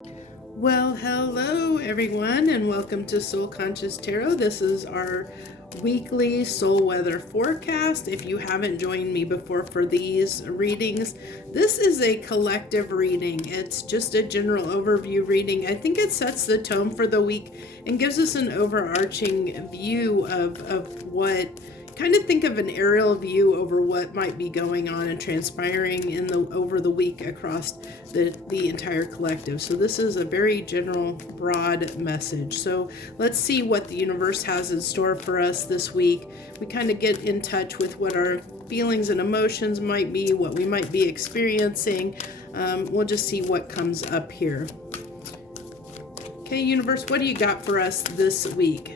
Well, hello everyone, and welcome to Soul Conscious Tarot. This is our weekly soul weather forecast. If you haven't joined me before for these readings, this is a collective reading. It's just a general overview reading. I think it sets the tone for the week and gives us an overarching view of what kind of think of an aerial view over what might be going on and transpiring in the over the week across the entire collective. So this is a very general, broad message. So let's see what the universe has in store for us this week. We kind of get in touch with what our feelings and emotions might be, what we might be experiencing. We'll just see what comes up here. Okay, universe, what do you got for us this week?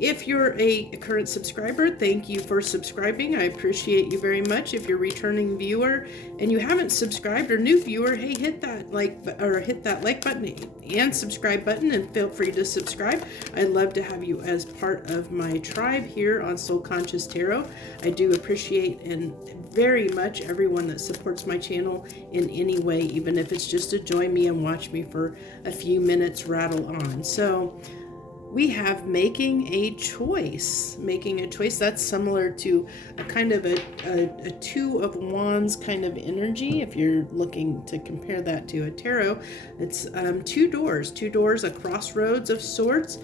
If you're a current subscriber, thank you for subscribing. I appreciate you very much. If you're a returning viewer and you haven't subscribed, or new viewer, hey, hit that like button and subscribe button, and feel free to subscribe. I'd love to have you as part of my tribe here on Soul Conscious Tarot. I do appreciate and very much everyone that supports my channel in any way, even if it's just to join me and watch me for a few minutes rattle on. So we have making a choice. Making a choice, that's similar to a kind of a two of wands kind of energy. If you're looking to compare that to a tarot, it's two doors, a crossroads of sorts.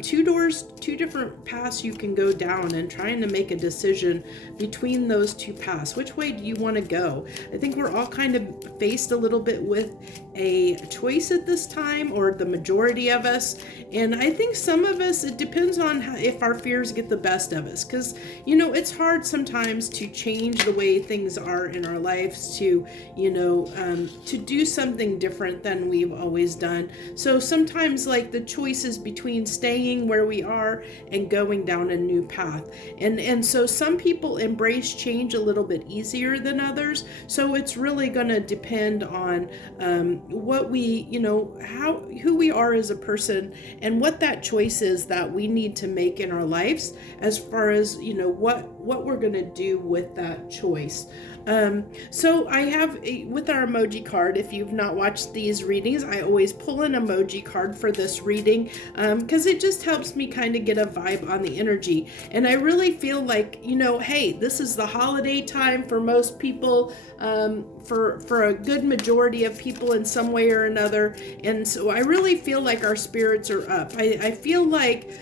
Two doors, two different paths you can go down, and trying to make a decision between those two paths. Which way do you want to go? I think we're all kind of faced a little bit with a choice at this time, or the majority of us. And I think some of us, it depends on if our fears get the best of us, because it's hard sometimes to change the way things are in our lives, to to do something different than we've always done. So sometimes, like, the choices between staying where we are and going down a new path, and so some people embrace change a little bit easier than others. So it's really going to depend on what we, who we are as a person, and what that choice is that we need to make in our lives, as far as what we're going to do with that choice. So I have with our emoji card, if you've not watched these readings, I always pull an emoji card for this reading, because it just helps me kind of get a vibe on the energy. And I really feel like, hey, this is the holiday time for most people, for a good majority of people in some way or another. And so I really feel like our spirits are up. I feel like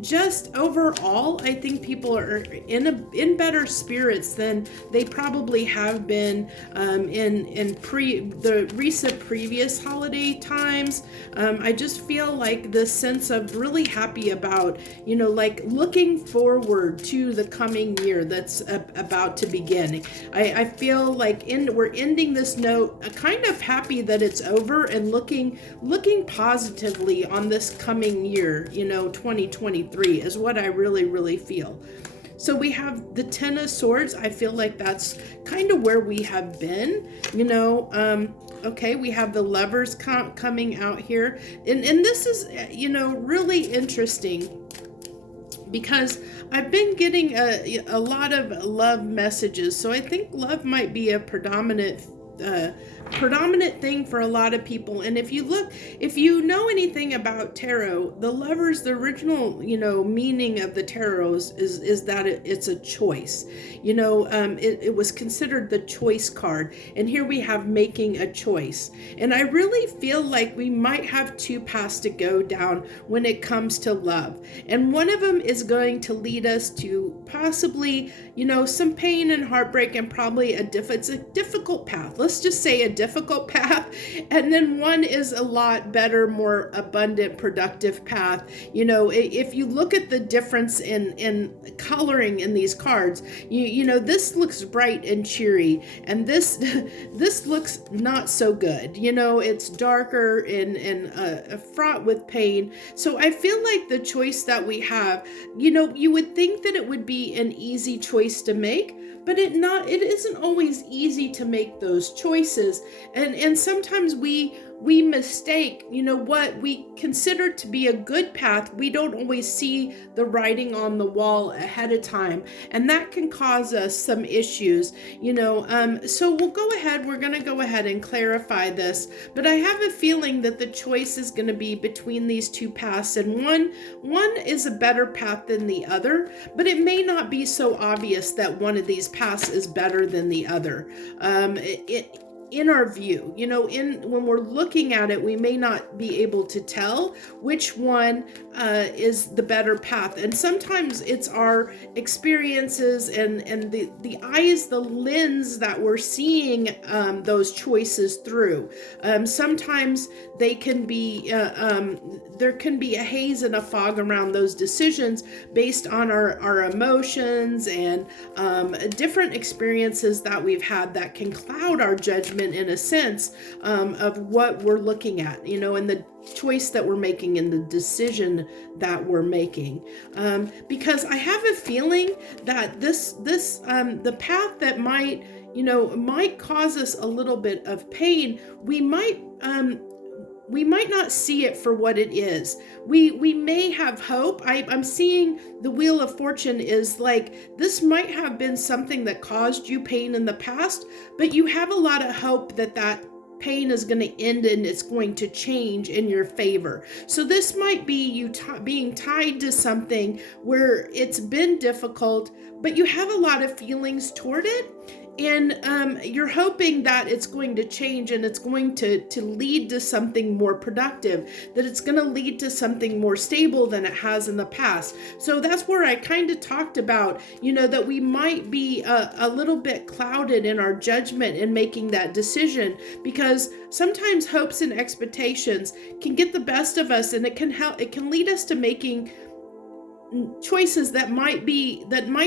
just overall, I think people are in better spirits than they probably have been in the recent previous holiday times. I just feel like this sense of really happy about, like looking forward to the coming year that's about to begin. I feel like we're ending this note kind of happy that it's over, and looking positively on this coming year, 2023 is what I really feel. So we have the Ten of Swords. I feel like that's kind of where we have been, okay, we have the Lovers coming out here. And this is, really interesting, because I've been getting a lot of love messages. So I think love might be a predominant thing for a lot of people. And if you know anything about tarot, the Lovers, the original meaning of the tarot is that it's a choice. It was considered the choice card, and here we have making a choice. And I really feel like we might have two paths to go down when it comes to love, and one of them is going to lead us to possibly some pain and heartbreak, and probably it's a difficult path. Let's just say a difficult path. And then one is a lot better, more abundant, productive path. If you look at the difference in coloring in these cards, this looks bright and cheery, and this looks not so good. It's darker and fraught with pain. So I feel like the choice that we have, you would think that it would be an easy choice to make, but it isn't always easy to make those choices. And sometimes we we mistake, what we consider to be a good path. We don't always see the writing on the wall ahead of time, and that can cause us some issues, so we're going to go ahead and clarify this, but I have a feeling that the choice is going to be between these two paths, and one is a better path than the other, but it may not be so obvious that one of these paths is better than the other. In our view, when we're looking at it, we may not be able to tell which one is the better path. And sometimes it's our experiences and the eyes, the lens that we're seeing those choices through. Sometimes they can be, there can be a haze and a fog around those decisions based on our emotions and different experiences that we've had that can cloud our judgment in a sense of what we're looking at, and the choice that we're making and the decision that we're making. Because I have a feeling that the path that might cause us a little bit of pain, we might not see it for what it is. We may have hope. I'm seeing the Wheel of Fortune is like, this might have been something that caused you pain in the past, but you have a lot of hope that pain is going to end and it's going to change in your favor. So this might be you being tied to something where it's been difficult, but you have a lot of feelings toward it. And you're hoping that it's going to change and it's going to lead to something more productive, that it's going to lead to something more stable than it has in the past. So that's where I kind of talked about, that we might be a little bit clouded in our judgment in making that decision, because sometimes hopes and expectations can get the best of us, and it can lead us to making choices that might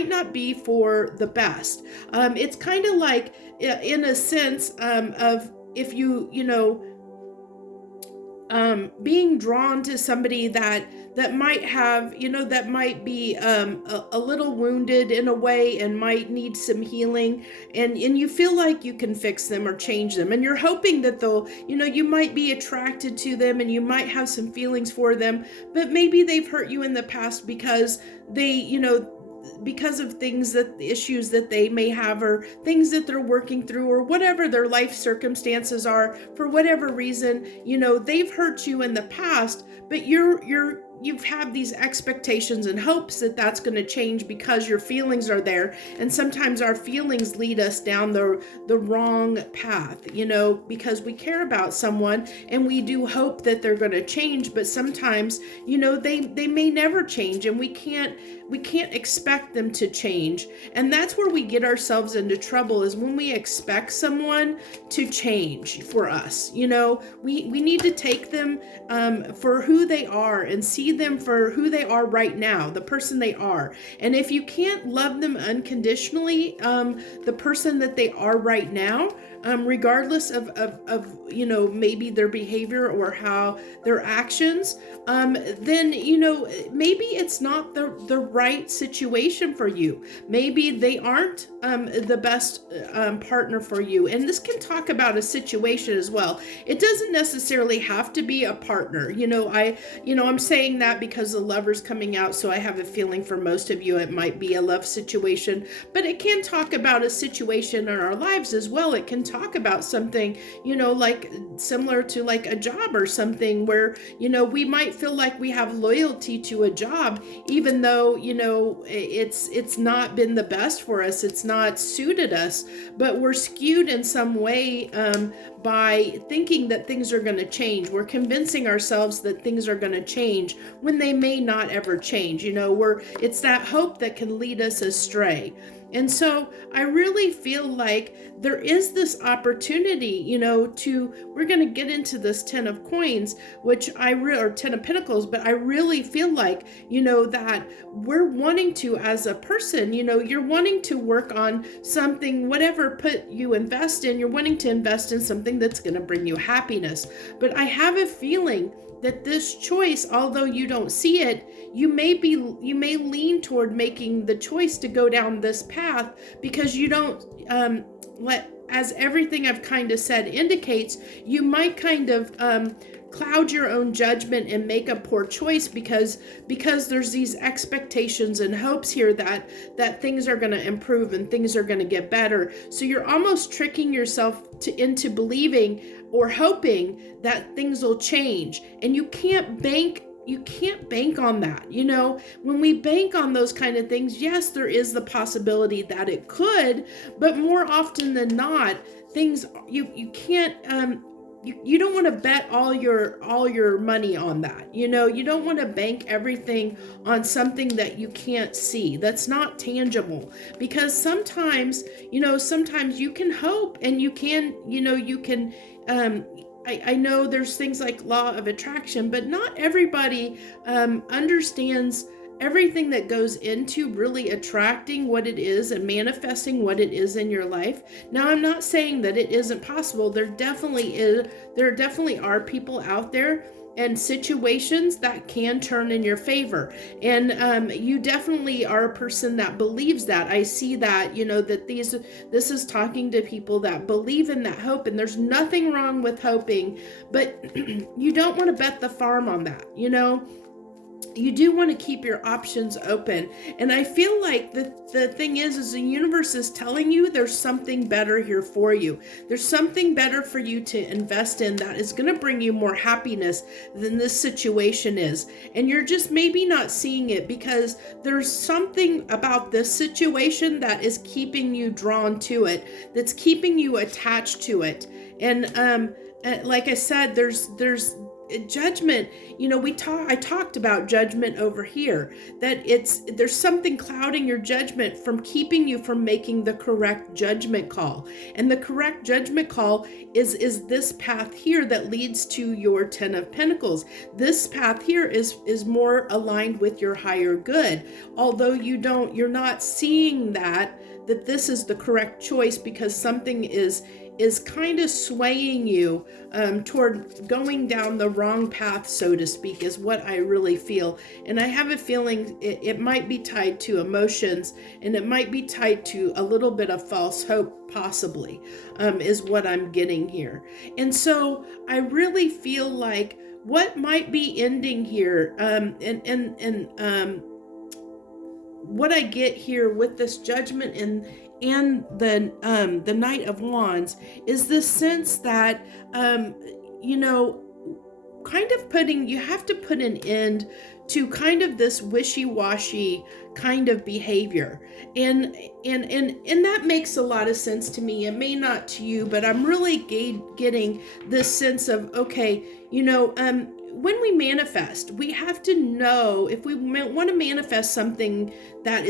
not be for the best. It's kind of like, in a sense, of if being drawn to somebody that might have, that might be a little wounded in a way and might need some healing, and you feel like you can fix them or change them, and you're hoping that they'll, you might be attracted to them and you might have some feelings for them, but maybe they've hurt you in the past because because of issues that they may have, or things that they're working through, or whatever their life circumstances are, for whatever reason, they've hurt you in the past, but you've had these expectations and hopes that that's going to change because your feelings are there. And sometimes our feelings lead us down the wrong path, because we care about someone and we do hope that they're going to change, but sometimes, they may never change, and we can't expect them to change. And that's where we get ourselves into trouble, is when we expect someone to change for us. We need to take them for who they are and see them for who they are right now, the person they are. And if you can't love them unconditionally, the person that they are right now, regardless of maybe their behavior or how their actions, then maybe it's not the right situation for you. Maybe they aren't the best partner for you. And this can talk about a situation as well. It doesn't necessarily have to be a partner. I'm saying that because the Lover's coming out, so I have a feeling for most of you it might be a love situation, but it can talk about a situation in our lives as well. It can talk about something, like similar to like a job or something, where, we might feel like we have loyalty to a job, even though, it's not been the best for us. It's not suited us, but we're skewed in some way by thinking that things are going to change. We're convincing ourselves that things are going to change when they may not ever change. It's that hope that can lead us astray. And so I really feel like there is this opportunity, we're going to get into this 10 of coins, or 10 of pentacles, but I really feel like, that we're wanting to, as a person, you're wanting to work on something, whatever you invest in, you're wanting to invest in something that's going to bring you happiness. But I have a feeling that this choice, although you don't see it, you may lean toward making the choice to go down this path because you don't let as everything I've kind of said indicates, you might kind of cloud your own judgment and make a poor choice because there's these expectations and hopes here that things are going to improve and things are going to get better. So you're almost tricking yourself into believing or hoping that things will change, and you can't bank on that. When we bank on those kind of things, yes, there is the possibility that it could, but more often than not, things you can't you don't want to bet all your money on that. You don't want to bank everything on something that you can't see, that's not tangible, because sometimes you can hope, and you can I know there's things like law of attraction, but not everybody understands everything that goes into really attracting what it is and manifesting what it is in your life. Now, I'm not saying that it isn't possible. There definitely are people out there and situations that can turn in your favor. And you definitely are a person that believes that. I see that, that this is talking to people that believe in that hope, and there's nothing wrong with hoping, but you don't want to bet the farm on that. You do want to keep your options open. And I feel like the thing is the universe is telling you there's something better here for you. There's something better for you to invest in that is going to bring you more happiness than this situation is. And you're just maybe not seeing it because there's something about this situation that is keeping you drawn to it, that's keeping you attached to it. And like I said, there's judgment. I talked about judgment over here, that there's something clouding your judgment from keeping you from making the correct judgment call. And the correct judgment call is this path here that leads to your 10 of Pentacles. This path here is more aligned with your higher good, although you're not seeing that this is the correct choice, because something is kind of swaying you toward going down the wrong path, so to speak, is what I really feel. And I have a feeling it might be tied to emotions, and it might be tied to a little bit of false hope, possibly, is what I'm getting here. And so I really feel like what might be ending here, and what I get here with this judgment and the Knight of Wands is this sense that kind of you have to put an end to kind of this wishy-washy kind of behavior. And that makes a lot of sense to me. It may not to you, but I'm really getting this sense of, okay, when we manifest, we have to know, if we want to manifest something that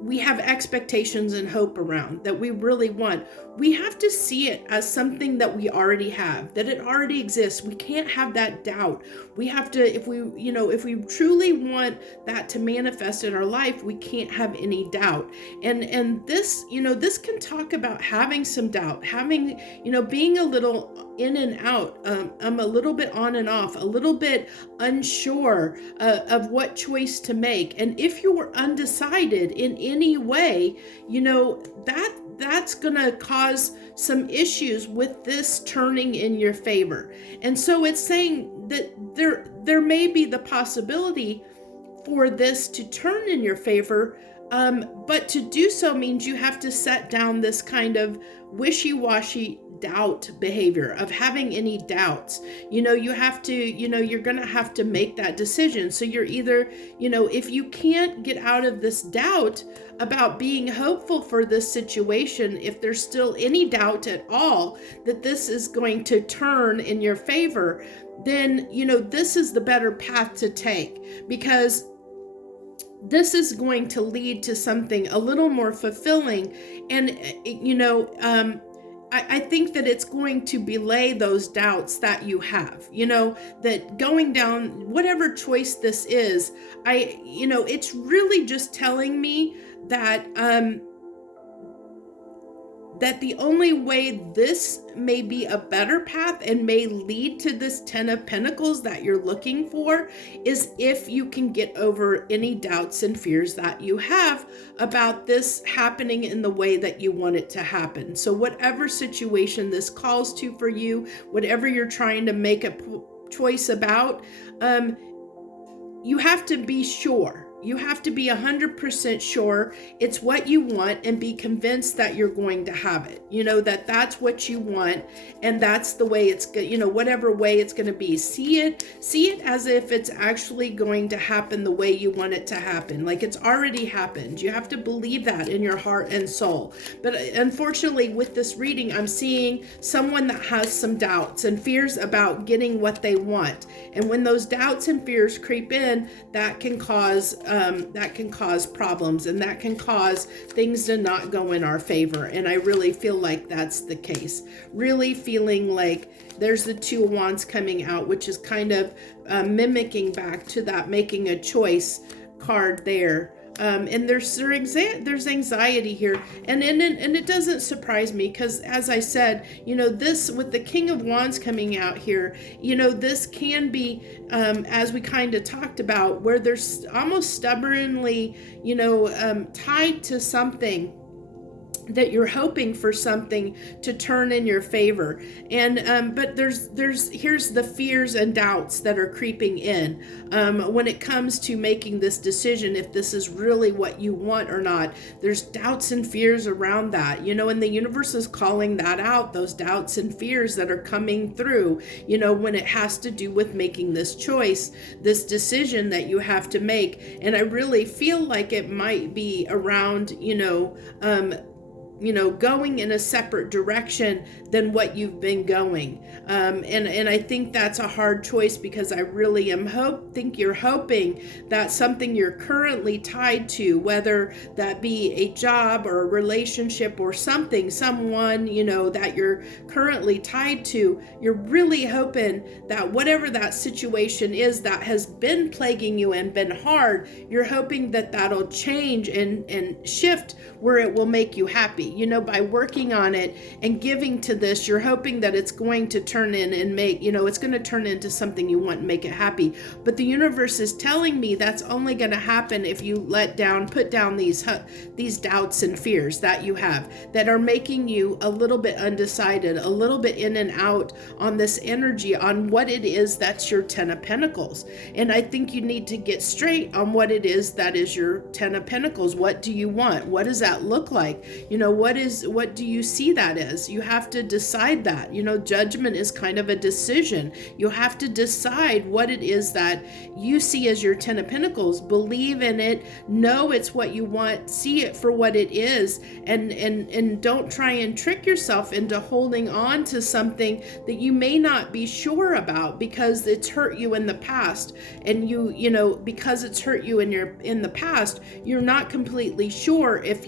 we have expectations and hope around, that we really want, we have to see it as something that we already have, that it already exists. We can't have that doubt. We have to, if we truly want that to manifest in our life, we can't have any doubt. And this, this can talk about having some doubt, having, being a little in and out, a little bit on and off, a little bit unsure of what choice to make. And if you were undecided in any way, that's gonna cause some issues with this turning in your favor. And so it's saying that there may be the possibility for this to turn in your favor, but to do so means you have to set down this kind of wishy-washy doubt behavior of having any doubts. You have to, you're going to have to make that decision. So you're either, if you can't get out of this doubt about being hopeful for this situation, if there's still any doubt at all that this is going to turn in your favor, then, this is the better path to take, because this is going to lead to something a little more fulfilling. And, I think that it's going to belay those doubts that you have, that going down whatever choice this is, it's really just telling me that that the only way this may be a better path and may lead to this 10 of Pentacles that you're looking for is if you can get over any doubts and fears that you have about this happening in the way that you want it to happen. So whatever situation this calls to for you, whatever you're trying to make a choice about, you have to be sure. You have to be 100% sure it's what you want and be convinced that you're going to have it. You know, that that's what you want and that's the way it's, you know, whatever way it's going to be. See it as if it's actually going to happen the way you want it to happen. Like it's already happened. You have to believe that in your heart and soul. But unfortunately with this reading, I'm seeing someone that has some doubts and fears about getting what they want. And when those doubts and fears creep in, that can cause problems and that can cause things to not go in our favor. And I really feel like that's the case. Really feeling like there's the Two of Wands coming out, which is kind of mimicking back to that making a choice card there. And there's anxiety here, and it doesn't surprise me because, as I said, you know, this with the King of Wands coming out here, you know, this can be, as we kind of talked about, where there's almost stubbornly, you know, tied to something that you're hoping for something to turn in your favor. And but here's the fears and doubts that are creeping in when it comes to making this decision, if this is really what you want or not. There's doubts and fears around that, you know, and the universe is calling that out, those doubts and fears that are coming through, you know, when it has to do with making this choice, this decision that you have to make. And I really feel like it might be around, going in a separate direction than what you've been going. And I think that's a hard choice because I really think you're hoping that something you're currently tied to, whether that be a job or a relationship or someone, you know, that you're currently tied to, you're really hoping that whatever that situation is that has been plaguing you and been hard, you're hoping that that'll change and shift where it will make you happy. You know, by working on it and giving to this, you're hoping that it's going to turn in and make, you know, it's going to turn into something you want and make it happy. But the universe is telling me that's only going to happen if you put down these doubts and fears that you have that are making you a little bit undecided, a little bit in and out on this energy, on what it is that's your 10 of Pentacles. And I think you need to get straight on what it is that is your 10 of Pentacles. What do you want? What does that look like? You know, what do you see that as? You have to decide that. You know, judgment is kind of a decision. You have to decide what it is that you see as your 10 of Pentacles. Believe in it, know it's what you want, see it for what it is, and don't try and trick yourself into holding on to something that you may not be sure about because it's hurt you in the past. And you know, because it's hurt you in the past, you're not completely sure if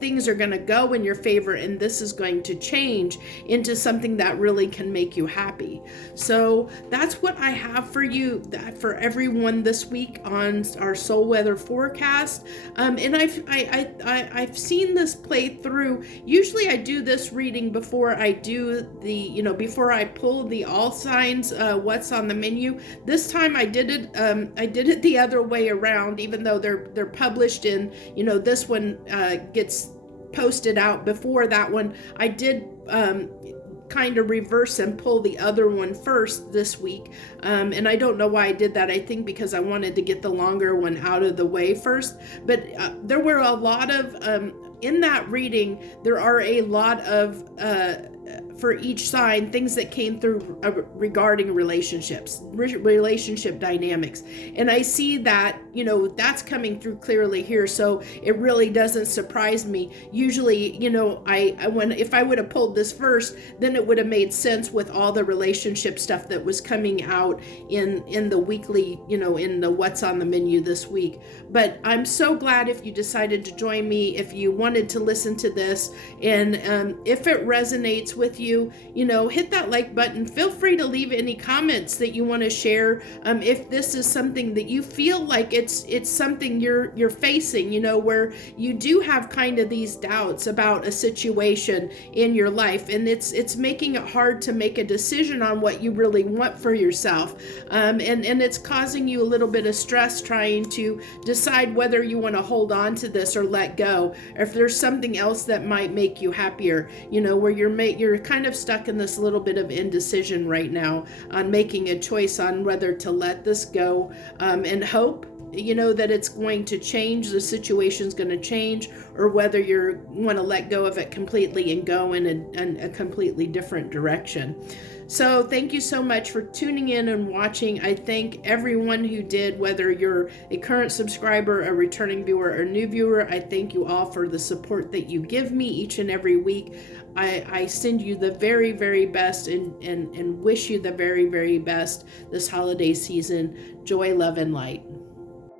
things are going to go in your favor and this is going to change into something that really can make you happy. So that's what I have for you, that for everyone this week on our soul weather forecast. And I've seen this play through. Usually I do this reading before I do before I pull the all signs, what's on the menu. This time I did it the other way around, even though they're published in, you know, this one gets posted out before that one. I did kind of reverse and pull the other one first this week. And I don't know why I did that. I think because I wanted to get the longer one out of the way first. But there were a lot of, in that reading, there are a lot of, for each sign, things that came through regarding relationships, relationship dynamics. And I see that, you know, that's coming through clearly here. So it really doesn't surprise me. Usually, you know, if I would have pulled this first, then it would have made sense with all the relationship stuff that was coming out in the weekly, you know, in the what's on the menu this week. But I'm so glad if you decided to join me, if you wanted to listen to this, and if it resonates with you, you, hit that like button. Feel free to leave any comments that you want to share. If this is something that you feel like it's something you're facing, where you do have kind of these doubts about a situation in your life, and it's making it hard to make a decision on what you really want for yourself, and it's causing you a little bit of stress trying to decide whether you want to hold on to this or let go, or if there's something else that might make you happier, where you're kind of stuck in this little bit of indecision right now on making a choice on whether to let this go, and hope that it's going to change, the situation's going to change, or whether you want to let go of it completely and go in a completely different direction. So thank you so much for tuning in and watching. I thank everyone who did, whether you're a current subscriber, a returning viewer, or new viewer. I thank you all for the support that you give me each and every week. I send you the very, very best and wish you the very, very best this holiday season. Joy, love, and light.